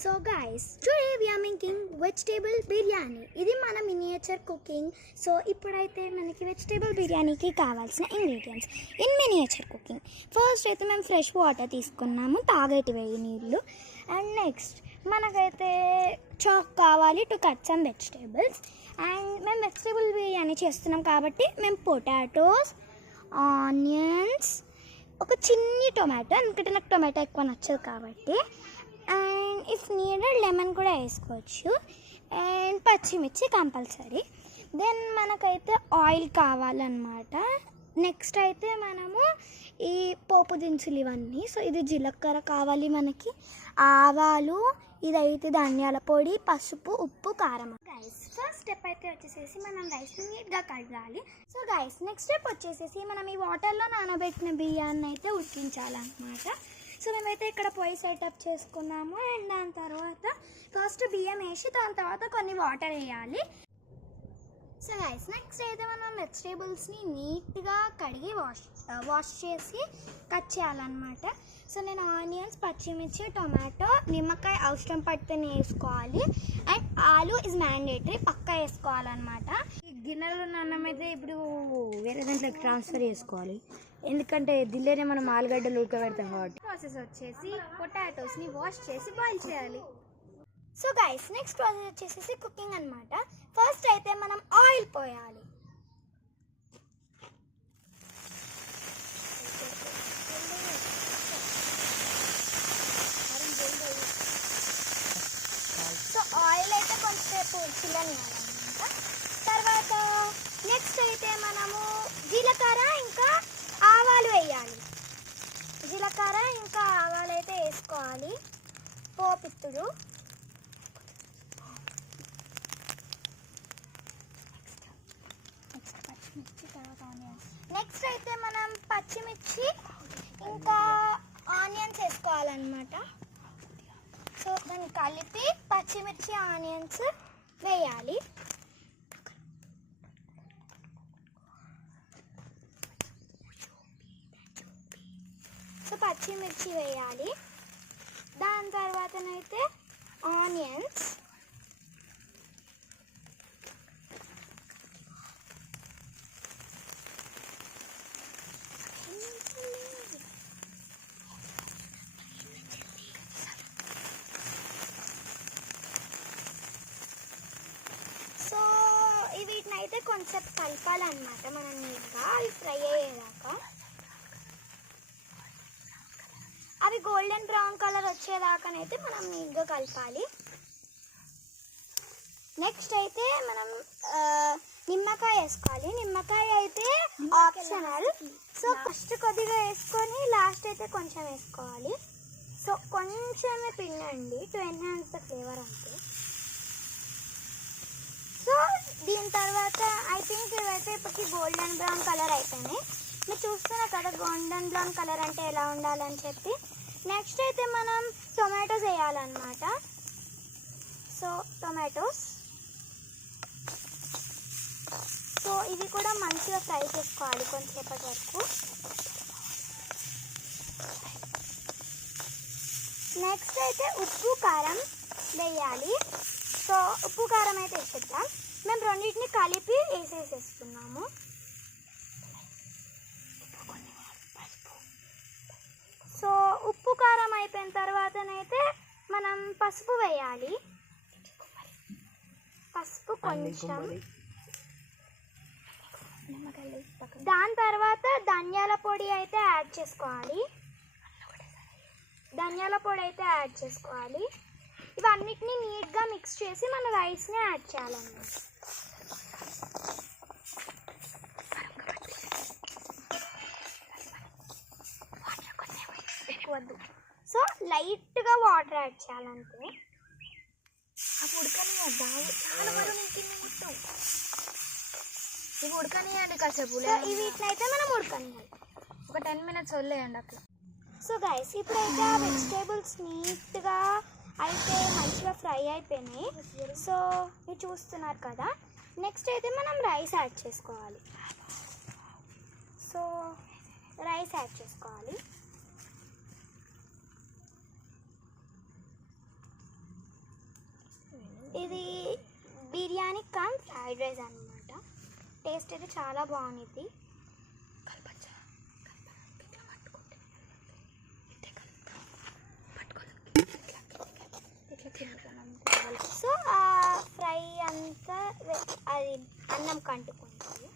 So guys, today we are making vegetable biryani. ఇది మన miniature cooking. So ఇప్పుడైతే మనకి వెజిటేబుల్ బిర్యానీకి కావాల్సిన ingredients in miniature cooking. First అయితే మేము ఫ్రెష్ వాటర్ తీసుకున్నాము, తాగేటి వేయి నీళ్ళు. అండ్ నెక్స్ట్ మనకైతే చాక్ కావాలి to cut some vegetables. And మేము వెజిటేబుల్ బిర్యానీ చేస్తున్నాం కాబట్టి మేము పొటాటోస్, ఆనియన్స్, ఒక చిన్ని టొమాటో, ఎందుకంటే నాకు టొమాటో ఎక్కువ నచ్చదు కాబట్టి, అండ్ ఇఫ్ నీడెడ్ లెమన్ కూడా వేసుకోవచ్చు, అండ్ పచ్చిమిర్చి కంపల్సరీ. దెన్ మనకైతే ఆయిల్ కావాలన్నమాట. నెక్స్ట్ అయితే మనము ఈ పోపు దినుసులు ఇవన్నీ. సో ఇది జీలకర్ర కావాలి మనకి, ఆవాలు, ఇదైతే ధనియాల పొడి, పసుపు, ఉప్పు, కారం. గైస్ ఫస్ట్ స్టెప్ అయితే వచ్చేసేసి మనం రైస్ని నీట్గా కడగాలి. సో గైస్ నెక్స్ట్ స్టెప్ వచ్చేసేసి మనం ఈ వాటర్లో నానబెట్టిన బియ్యాన్ని అయితే ఉడికించాలన్నమాట. సో మేమైతే ఇక్కడ పొయ్యి సెటప్ చేసుకున్నాము. అండ్ దాని తర్వాత ఫస్ట్ బియ్యం వేసి దాని తర్వాత కొన్ని వాటర్ వేయాలి. సో గైస్ నెక్స్ట్ అయితే మనం వెజిటేబుల్స్ని నీట్గా కడిగి వాష్ చేసి కట్ చేయాలన్నమాట. సో నేను ఆనియన్స్, పచ్చిమిర్చి, టొమాటో, నిమ్మకాయ అవసరం పడితేనే వేసుకోవాలి. అండ్ ఆలు ఇస్ మ్యాండేటరీ, పక్కా వేసుకోవాలన్నమాట. ఈ గిన్నెలో ఉన్న అన్నం అయితే ఇప్పుడు వేరే దాంట్లోకి ట్రాన్స్ఫర్ చేసుకోవాలి, ఎందుకంటే దీనిలోనే మనం ఆలుగడ్డలు ఉడకబెడతాం కాబట్టి. ప్రాసెస్ వచ్చేసి పొటాటోస్ని వాష్ చేసి బాయిల్ చేయాలి. సో గైస్ నెక్స్ట్ ప్రాసెస్ వచ్చేసి కుకింగ్ అనమాట. ఫస్ట్ అయితే మనం ఆయిల్ పోయాలి. సో ఆయిల్ అయితే కొంచెంసేపు చిల్లనియాలన్నమాట. తర్వాత నెక్స్ట్ అయితే మనము జీలకర్ర ఇంకా ఆవాలు వేయాలి. జీలకర్ర ఇంకా ఆవాలు అయితే వేసుకోవాలి, పోపిత్తుడు. నెక్స్ట్ అయితే మనం పచ్చిమిర్చి ఇంకా ఆనియన్స్ వేసుకోవాలన్నమాట. సో దాన్ని కలిపి పచ్చిమిర్చి, ఆనియన్స్ వేయాలి. సో పచ్చిమిర్చి వేయాలి. దాని తర్వాతనైతే ఆనియన్స్, సో వీటిని అయితే కొంచెం కలపాలన్నమాట మనం నీట్గా, అవి ఫ్రై అయ్యేదాకా. అవి గోల్డెన్ బ్రౌన్ కలర్ వచ్చేదాకానైతే మనం నీట్గా కలపాలి. నెక్స్ట్ అయితే మనం నిమ్మకాయ వేసుకోవాలి. నిమ్మకాయ అయితే ఆప్షనల్. సో ఫస్ట్ కొద్దిగా వేసుకొని లాస్ట్ అయితే కొంచెం వేసుకోవాలి. సో కొంచెమే పిండండి టు ఎన్హాన్స్ ద ఫ్లేవర్ అంతే. సో దీని తర్వాత ఐ థింక్ ఇవైతే ఇప్పటికి గోల్డెన్ బ్రౌన్ కలర్ అయిపోయినాయి. మీరు చూస్తున్నారు కదా గోల్డెన్ బ్రౌన్ కలర్ అంటే ఎలా ఉండాలని చెప్పి. నెక్స్ట్ అయితే మనం టొమాటోస్ వేయాలన్నమాట. సో టొమాటోస్, సో ఇవి కూడా మంచిగా ఫ్రై చేసుకోవాలి కొంచెంసేపటి వరకు. నెక్స్ట్ అయితే ఉప్పు, కారం వేయాలి. సో ఉప్పు, కారం అయితే వేసేద్దాం. మేము రెండింటిని కలిపి వేసేసేస్తున్నాము. సో ఉప్పు, కారం అయిపోయిన తర్వాతనైతే మనం పసుపు వేయాలి. పసుపు కొంచెం. దాని తర్వాత ధనియాల పొడి అయితే యాడ్ చేసుకోవాలి. ధనియాల పొడి అయితే యాడ్ చేసుకోవాలి. ఇవన్నిటిని నీట్గా మిక్స్ చేసి మన రైస్ని యాడ్ చేయాలన్నమాట. వద్దు. సో లైట్గా వాటర్ యాడ్ చేయాలంటే అవి ఉడకనియద్దా? చాలా వరకు నింపింది మొత్తం. ఇవి ఉడకనియండి కాసేపు. వీటినైతే మనం ఉడకనియాలి, ఒక 10 minutes వదిలేయండి అట్లా. సో గైస్ ఇప్పుడైతే ఆ వెజిటేబుల్స్ నీట్గా అయితే మంచిగా ఫ్రై అయిపోయినాయి. సో మీరు చూస్తున్నారు కదా. నెక్స్ట్ అయితే మనం రైస్ యాడ్ చేసుకోవాలి. సో రైస్ యాడ్ చేసుకోవాలి. ఫ్రైడ్ రైస్ అనమాట. టేస్ట్ అయితే చాలా బాగుంది. సో ఆ ఫ్రై అంతా అది అన్నం కంటుకుంటుంది.